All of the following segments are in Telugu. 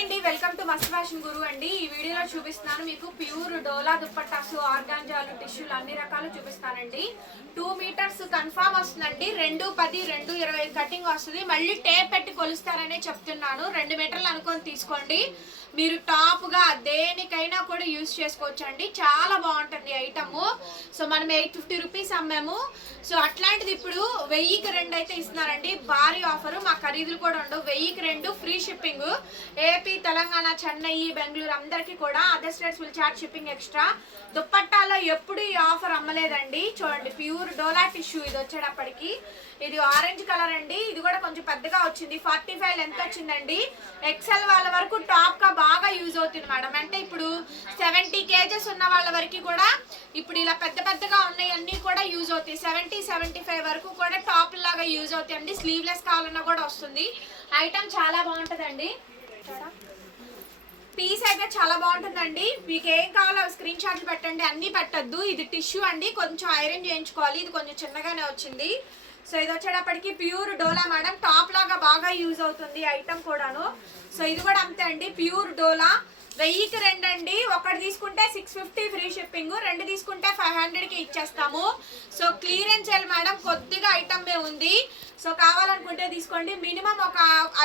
అండి welcome to must fashion guru అండి. ఈ వీడియోలో చూపిస్తున్నాను మీకు ప్యూర్ డోలా దుప్పట్టాసు ఆర్గాంజాలు టిష్యూలు అన్ని రకాలు చూపిస్తానండి. టూ మీటర్స్ కన్ఫామ్ వస్తుందండి. రెండు పది రెండు ఇరవై కటింగ్ వస్తుంది. మళ్ళీ టేప్ పెట్టి కొలుస్తారనే చెప్తున్నాను. రెండు మీటర్లు అనుకొని తీసుకోండి. మీరు టాప్గా దేనికైనా కూడా యూస్ చేసుకోవచ్చు అండి చాలా బాగుంటుంది ఐటమ్. సో మనం ఎయిట్ ఫిఫ్టీ రూపీస్ అమ్మాము. సో అట్లాంటిది ఇప్పుడు వెయ్యికి రెండు అయితే ఇస్తున్నారండి. భారీ ఆఫర్. మా ఖరీదులు కూడా ఉండవు. వెయ్యికి రెండు free shipping. AP Telangana Chennai Bengaluru అందరికీ కూడా other states will charge shipping extra దుప్పట్టాలో ఎప్పుడు ఈ ఆఫర్ అమ్మలేదండి. చూడండి ప్యూర్ డోలా టిష్యూ ఇది వచ్చేటప్పటికి. ఇది ఆరెంజ్ కలర్ అండి. ఇది కూడా కొంచెం పెద్దగా వచ్చింది. ఫార్టీ ఫైవ్ ఎంత వచ్చిందండి. ఎక్సెల్ వాళ్ళ వరకు టాప్గా బాగా యూజ్ అవుతుంది మేడం. అంటే ఇప్పుడు సెవెంటీ కేజెస్ ఉన్న వాళ్ళ వరకు కూడా ఇప్పుడు ఇలా పెద్ద పెద్దగా ఉన్నాయి అన్ని కూడా యూజ్ అవుతాయి. సెవెంటీ సెవెంటీ ఫైవ్ వరకు కూడా టాప్ లాగా యూజ్ అవుతాయి అండి. స్లీవ్లెస్ కావాలన్నా కూడా వస్తుంది. ఐటమ్ చాలా బాగుంటుందండి. పీస్ అయితే చాలా బాగుంటుందండి. మీకు ఏం కావాలో స్క్రీన్ షాట్లు పెట్టండి. అన్నీ పెట్టద్దు. ఇది టిష్యూ అండి. కొంచెం ఐరన్ చేయించుకోవాలి. ఇది కొంచెం చిన్నగానే వచ్చింది. సో ఇది వచ్చేటప్పటికి ప్యూర్ డోలా మేడం. టాప్ లాగా బాగా యూజ్ అవుతుంది ఐటమ్ కూడాను. సో ఇది కూడా అంతే అండి ప్యూర్ డోలా. వెయ్యికి రెండు అండి. ఒకటి తీసుకుంటే సిక్స్ ఫిఫ్టీ ఫ్రీ షిప్పింగ్ రెండు తీసుకుంటే ఫైవ్ హండ్రెడ్కి ఇచ్చేస్తాము. సో క్లియరెన్స్ చేయాలి మేడం కొద్దిగా ఐటమ్ ఉంది. సో కావాలనుకుంటే తీసుకోండి. మినిమం ఒక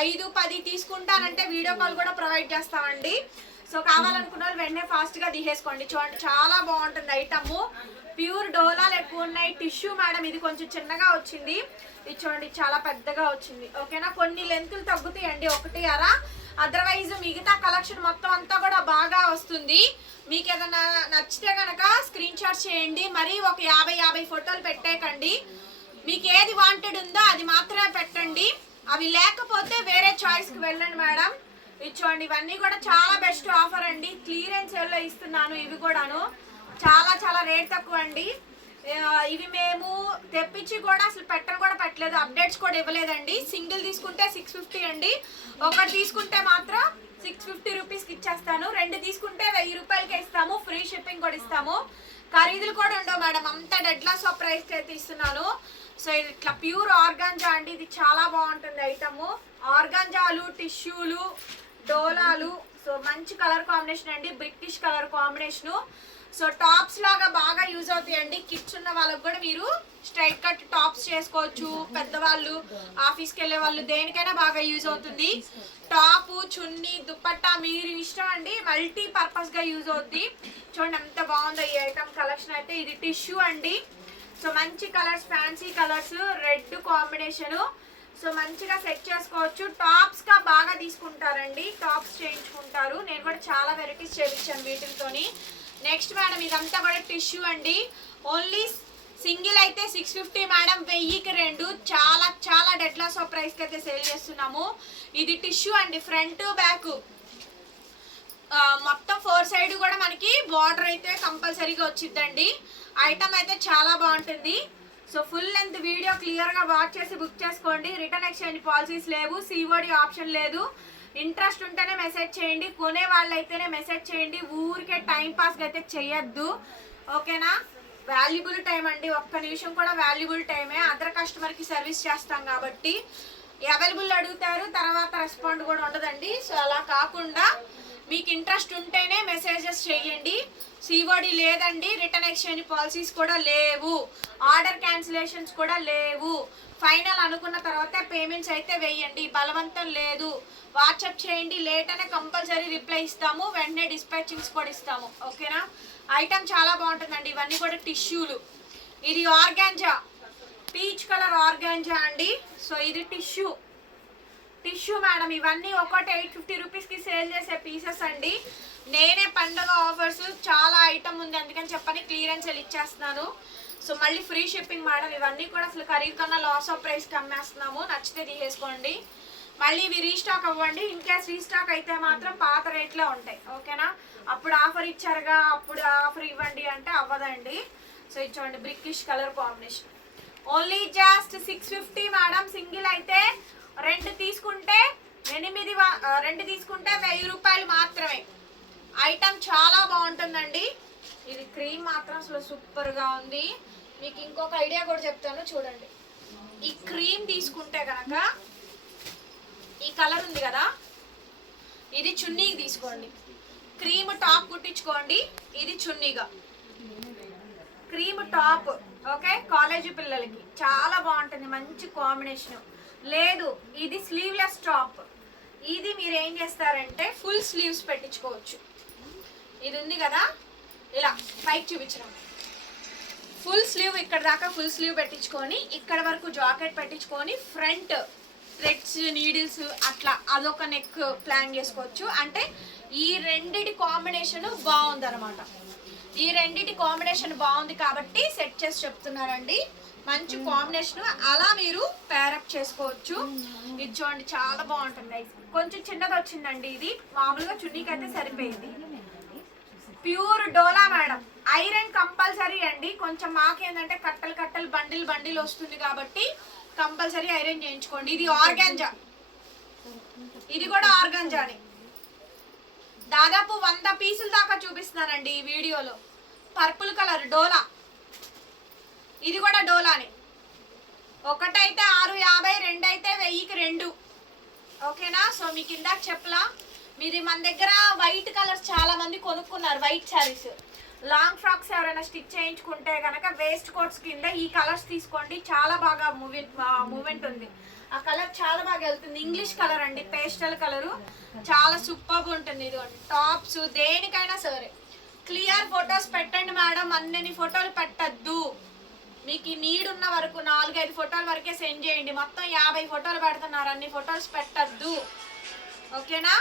ఐదు పది తీసుకుంటానంటే వీడియో కాల్ కూడా ప్రొవైడ్ చేస్తామండి. సో కావాలనుకున్న వాళ్ళు వెంటనే ఫాస్ట్గా తీసేసుకోండి. చూడండి చాలా బాగుంటుంది ఐటమ్ ప్యూర్ డోలాలు ఎక్కువ ఉన్నాయి. టిష్యూ మేడం ఇది కొంచెం చిన్నగా వచ్చింది. ఇది చూడండి చాలా పెద్దగా వచ్చింది. ఓకేనా కొన్ని లెంతులు తగ్గుతాయండి. ఒకటి అరా. అదర్వైజ్ మిగతా కలెక్షన్ మొత్తం అంతా కూడా బాగా వస్తుంది. మీకు ఏదైనా నచ్చితే కనుక స్క్రీన్ షాట్ చేయండి. మరి ఒక యాభై యాభై ఫోటోలు పెట్టేకండి. మీకు ఏది వాంటెడ్ ఉందో అది మాత్రమే పెట్టండి. అవి లేకపోతే వేరే చాయిస్కి వెళ్ళండి మేడం ఇచ్చోండి ఇవన్నీ కూడా చాలా బెస్ట్ ఆఫర్ అండి. క్లియరెన్స్ సేల్లో ఇస్తున్నాను ఇవి కూడాను. చాలా చాలా రేట్ తక్కువ అండి. ఇవి మేము తెప్పించి కూడా అసలు పెట్టను కూడా పెట్టలేదు. అప్డేట్స్ కూడా ఇవ్వలేదండి. సింగిల్ తీసుకుంటే సిక్స్ ఫిఫ్టీ అండి. ఒకటి తీసుకుంటే మాత్రం సిక్స్ ఫిఫ్టీ రూపీస్కి ఇచ్చేస్తాను. రెండు తీసుకుంటే వెయ్యి రూపాయలకి ఇస్తాము. ఫ్రీ షిప్పింగ్ కూడా ఇస్తాము. ఖరీదులు కూడా ఉండవు మేడం. అంత డెడ్ లాస్ ఆఫ్ ప్రైస్కి అయితే ఇస్తున్నాను. సో ఇది ఇట్లా ప్యూర్ ఆర్గాంజా అండి. ఇది చాలా బాగుంటుంది ఐటము ఆర్గాంజాలు టిష్యూలు డోలాలు. సో మంచి కలర్ కాంబినేషన్ అండి British colour combination. So tops లాగా బాగా యూజ్ అవుతాయండి. కిడ్స్ ఉన్న వాళ్ళకి కూడా మీరు స్ట్రైట్ కట్ టాప్స్ చేసుకోవచ్చు. పెద్దవాళ్ళు ఆఫీస్కి వెళ్ళే వాళ్ళు దేనికైనా బాగా యూజ్ అవుతుంది. టాప్ చున్నీ దుప్పట్టా మీరు ఇష్టం అండి మల్టీ పర్పస్గా యూజ్ అవుద్ది. చూడండి ఎంత బాగుందో ఈ ఐటమ్ కలెక్షన్ అయితే. ఇది టిష్యూ అండి. సో మంచి colours fancy colours red combination. So మంచిగా సెట్ చేసుకోవచ్చు. టాప్స్గా బాగా తీసుకుంటారండి. టాప్స్ చేయించుకుంటారు. నేను కూడా చాలా వెరైటీస్ చేయించాను వీటితోని. నెక్స్ట్ మేడం ఇదంతా కూడా టిష్యూ అండి. ఓన్లీ సింగిల్ అయితే సిక్స్ ఫిఫ్టీ మేడం వెయ్యికి రెండు. చాలా చాలా డెడ్లాస్ ఆఫ్ ప్రైస్కి అయితే సేల్ చేస్తున్నాము. ఇది టిష్యూ అండి ఫ్రంట్ బ్యాక్. మొత్తం ఫోర్ సైడ్ కూడా మనకి బార్డర్ అయితే కంపల్సరీగా వచ్చిందండి ఐటమ్ అయితే చాలా బాగుంటుంది. సో ఫుల్ లెంత్ వీడియో క్లియర్గా వాచ్ చేసి బుక్ చేసుకోండి. రిటర్న్ ఎక్స్చేంజ్ పాలసీస్ లేవు సిఓడి ఆప్షన్ లేదు. ఇంట్రెస్ట్ ఉంటేనే మెసేజ్ చేయండి కొనే వాళ్ళైతేనే మెసేజ్ చేయండి. ఊరికే టైం పాస్ అయితే చేయొద్దు. ఓకేనా? వాల్యుబుల్ టైం అండి ఒక్క నిమిషం కూడా వాల్యుబుల్ టైమే. అదర్ కస్టమర్కి సర్వీస్ చేస్తాం కాబట్టి అవైలబుల్ అడుగుతారు తర్వాత రెస్పాండ్ కూడా ఉండదండి. సో అలా కాకుండా మీకు ఇంట్రెస్ట్ ఉంటేనే మెసేజెస్ చేయండి. సిఓడి లేదండి రిటర్న్ ఎక్స్చేంజ్ పాలసీస్ కూడా లేవు. ఆర్డర్ క్యాన్సిలేషన్స్ కూడా లేవు. ఫైనల్ అనుకున్న తర్వాత పేమెంట్స్ అయితే వేయండి. బలవంతం లేదు. వాట్సాప్ చేయండి లేట్ అనే కంపల్సరీ రిప్లై ఇస్తాము. వెంటనే డిస్పాచింగ్స్ కూడా ఇస్తాము. ఓకేనా? ఐటమ్ చాలా బాగుంటుందండి. ఇవన్నీ కూడా టిష్యూలు. ఇది ఆర్గాంజా. పీచ్ కలర్ ఆర్గాంజా అండి. సో ఇది టిష్యూ. టిష్యూ మేడం ఇవన్నీ ఒకటి ఎయిట్ ఫిఫ్టీ రూపీస్కి సేల్ చేసే పీసెస్ అండి. నేనే పండగ ఆఫర్స్ చాలా ఐటమ్ ఉంది అందుకని చెప్పని క్లియరెన్స్ ఇచ్చేస్తున్నాను. సో మళ్ళీ ఫ్రీ షిప్పింగ్ మేడం ఇవన్నీ కూడా అసలు ఖరీదు కన్నా లాస్ ఆఫ్ ప్రైస్కి అమ్మేస్తున్నాము. నచ్చితే తీసేసుకోండి. మళ్ళీ ఇవి రీస్టాక్ అవ్వండి. ఇన్ కేస్ రీస్టాక్ అయితే మాత్రం పాత రేట్లో ఉంటాయి. ఓకేనా? అప్పుడు ఆఫర్ ఇచ్చారుగా అప్పుడు ఆఫర్ ఇవ్వండి అంటే అవ్వదండి. సో ఇచ్చోండి British brickish colour combination. Only just six fifty madam single అయితే రెండు తీసుకుంటే ఎనిమిది రెండు తీసుకుంటే వెయ్యి రూపాయలు మాత్రమే. ఐటమ్ చాలా బాగుంటుందండి. ఇది క్రీమ్ మాత్రం అసలు సూపర్గా ఉంది. మీకు ఇంకొక ఐడియా కూడా చెప్తాను చూడండి. ఈ క్రీమ్ తీసుకుంటే కనుక ఈ కలర్ ఉంది కదా ఇది చున్నీకి తీసుకోండి. క్రీమ్ టాప్ కుట్టించుకోండి ఇది చున్నీగా. క్రీమ్ టాప్ ఓకే కాలేజీ పిల్లలకి. చాలా బాగుంటుంది మంచి కాంబినేషన్ లేదు ఇది స్లీవ్లెస్ టాప్ ఇది మీరు ఏం చేస్తారంటే ఫుల్ స్లీవ్స్ పెట్టించుకోవచ్చు. ఇది ఉంది కదా? ఇలా పైకి చూపించడం. ఫుల్ స్లీవ్ ఇక్కడ దాకా ఫుల్ స్లీవ్ పెట్టించుకొని ఇక్కడ వరకు జాకెట్ పెట్టించుకొని ఫ్రంట్ థ్రెడ్స్ నీడిల్స్ అట్లా అదొక నెక్ ప్లాన్ చేసుకోవచ్చు. అంటే ఈ రెండిటి కాంబినేషన్ బాగుంది ఈ రెండిటి కాంబినేషన్ బాగుంది కాబట్టి సెట్ చేసి చెప్తున్నారండి. మంచి కాంబినేషన్ అలా మీరు పేరప్ చేసుకోవచ్చు. ఇది చూడండి చాలా బాగుంటుంది కొంచెం చిన్నది వచ్చిందండి ఇది. మామూలుగా చున్నీకి అయితే సరిపోయింది. ప్యూర్ డోలా మేడం. ఐరన్ కంపల్సరీ అండి. కొంచెం మాకేందంటే కట్టలు కట్టలు బండిల్ బండిల్ వస్తుంది కాబట్టి కంపల్సరీ ఐరన్ చేయించుకోండి. ఇది ఆర్గాంజా. ఇది కూడా ఆర్గాంజాని. దాదాపు వంద పీసుల దాకా చూపిస్తున్నానండి ఈ వీడియోలో. పర్పుల్ కలర్ డోలా. ఇది కూడా డోలానే. ఒకటైతే ఆరు యాభై రెండైతే వెయ్యికి రెండు. ఓకేనా? సో మీకు ఇందాక చెప్పలా మీది మన దగ్గర వైట్ కలర్స్ చాలా మంది కొనుక్కున్నారు వైట్ శారీస్ లాంగ్ ఫ్రాక్స్ ఎవరైనా స్టిచ్ చేయించుకుంటే కనుక వేస్ట్ కోట్స్ కింద ఈ కలర్స్ తీసుకోండి. చాలా బాగా మూవెంట్ మూమెంట్ ఉంది. ఆ కలర్ చాలా బాగా వెళ్తుంది. ఇంగ్లీష్ కలర్ అండి పేస్టల్ కలరు. చాలా సూపర్ ఉంటుంది ఇది టాప్స్ దేనికైనా సరే. క్లియర్ ఫొటోస్ పెట్టండి మేడం. అన్ని ఫోటోలు పెట్టద్దు. మీకు ఈ నీడ్ ఉన్న వరకు నాలుగైదు ఫోటోల వరకే సెండ్ చేయండి. మొత్తం యాభై ఫోటోలు పెడుతున్నారు. అన్ని ఫోటోస్ పెట్టద్దు. ఓకేనా?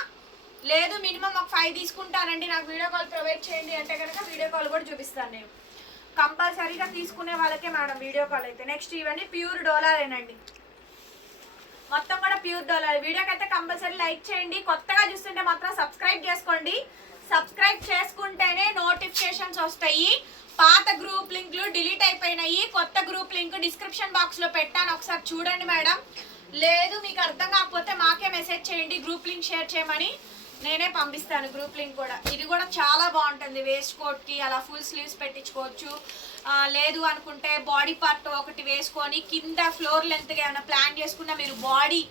లేదు మినిమం ఒక ఫైవ్ తీసుకుంటానండి. నాకు వీడియో కాల్ ప్రొవైడ్ చేయండి అంటే కనుక వీడియో కాల్ కూడా చూపిస్తాను నేను. కంపల్సరీగా తీసుకునే వాళ్ళకే మేడం వీడియో కాల్ అయితే. నెక్స్ట్ ఇవన్నీ ప్యూర్ డోలారేనండి మొత్తం కూడా ప్యూర్ డోలార్ వీడియోకి అయితే కంపల్సరీ లైక్ చేయండి. కొత్తగా చూస్తుంటే మాత్రం సబ్స్క్రైబ్ చేసుకోండి. సబ్స్క్రైబ్ చేసుకుంటేనే నోటిఫికేషన్స్ వస్తాయి. పాత గ్రూప్ లింక్లు డిలీట్ అయిపోయినాయి. కొత్త గ్రూప్ లింక్ డిస్క్రిప్షన్ బాక్స్లో పెట్టాను. ఒకసారి చూడండి మేడం. లేదు మీకు అర్థం కాకపోతే మాకే మెసేజ్ చేయండి. గ్రూప్ లింక్ షేర్ చేయమని నేనే పంపిస్తాను గ్రూప్ లింక్ కూడా. ఇది కూడా చాలా బాగుంటుంది. వేస్ట్ కోట్కి అలా ఫుల్ స్లీవ్స్ పెట్టించుకోవచ్చు. లేదు అనుకుంటే బాడీ పార్ట్ ఒకటి వేసుకొని కింద ఫ్లోర్ లెంత్గా ఏమైనా ప్లాన్ చేసుకున్నా మీరు బాడీ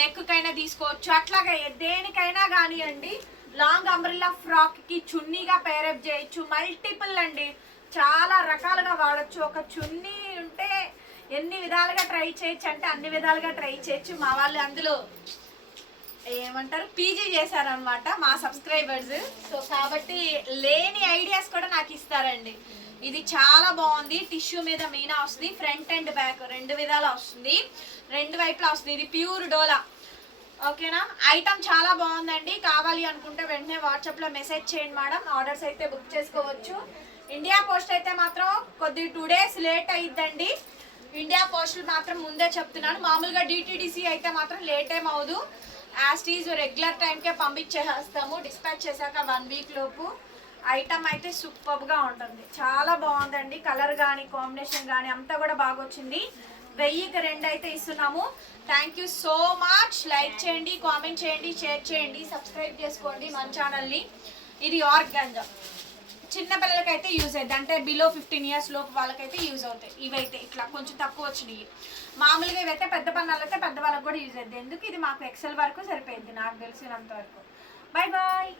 నెక్ కైనా తీసుకోవచ్చు. అట్లాగే దేనికైనా కానివ్వండి లాంగ్ అంబ్రిల్లా ఫ్రాక్కి చున్నీగా పేరప్ చేయొచ్చు. మల్టిపుల్ అండి. చాలా రకాలుగా వాడచ్చు. ఒక చున్నీ ఉంటే ఎన్ని విధాలుగా ట్రై చేయొచ్చు అంటే అన్ని విధాలుగా ట్రై చేయొచ్చు. మా వాళ్ళు అందులో ఏమంటారు? పీజీ చేశారనమాట మా సబ్స్క్రైబర్స్ సో కాబట్టి లేని ఐడియాస్ కూడా నాకు ఇస్తారండి. ఇది చాలా బాగుంది. టిష్యూ మీద మీనా వస్తుంది. ఫ్రంట్ అండ్ బ్యాక్ రెండు విధాలా వస్తుంది. రెండు వైపులా వస్తుంది. ఇది ప్యూర్ డోలా. ఓకేనా? ఐటమ్ చాలా బాగుందండి. కావాలి అనుకుంటే వెంటనే వాట్సాప్లో మెసేజ్ చేయండి మేడం. ఆర్డర్స్ అయితే బుక్ చేసుకోవచ్చు. ఇండియా పోస్ట్ అయితే మాత్రం కొద్ది టూ డేస్ లేట్ అయ్యిద్దండి ఇండియా పోస్ట్ మాత్రం ముందే చెప్తున్నాను. మామూలుగా డిటీడీసీ అయితే మాత్రం లేట్ ఏం అవ్వదు. యాస్టీజ్ రెగ్యులర్ టైంకే పంపించేస్తాము. డిస్పాచ్ చేశాక వన్ వీక్ లోపు. ఐటమ్ అయితే సూపర్గా ఉంటుంది. చాలా బాగుందండి. కలర్ కానీ కాంబినేషన్ కానీ అంతా కూడా బాగా వచ్చింది వెయ్యికి రెండు అయితే ఇస్తున్నాము. Thank you so much like చేయండి కామెంట్ చేయండి షేర్ చేయండి సబ్స్క్రైబ్ చేసుకోండి మన ఛానల్ని ఇది ఆర్గంజా. చిన్న పిల్లలకైతే యూజ్ అవుతుంది అంటే బిలో ఫిఫ్టీన్ ఇయర్స్ లోపు వాళ్ళకైతే యూజ్ అవుతాయి. ఇవైతే ఇట్లా కొంచెం తక్కువ వచ్చినాయి. మామూలుగా ఇవైతే పెద్ద పన్నాలు అయితే పెద్ద వాళ్ళకి కూడా యూజ్ అవుతుంది ఎందుకు? ఇది మాకు ఎక్సెల్ వరకు సరిపోయింది. నాకు తెలిసినంత వరకు. Bye bye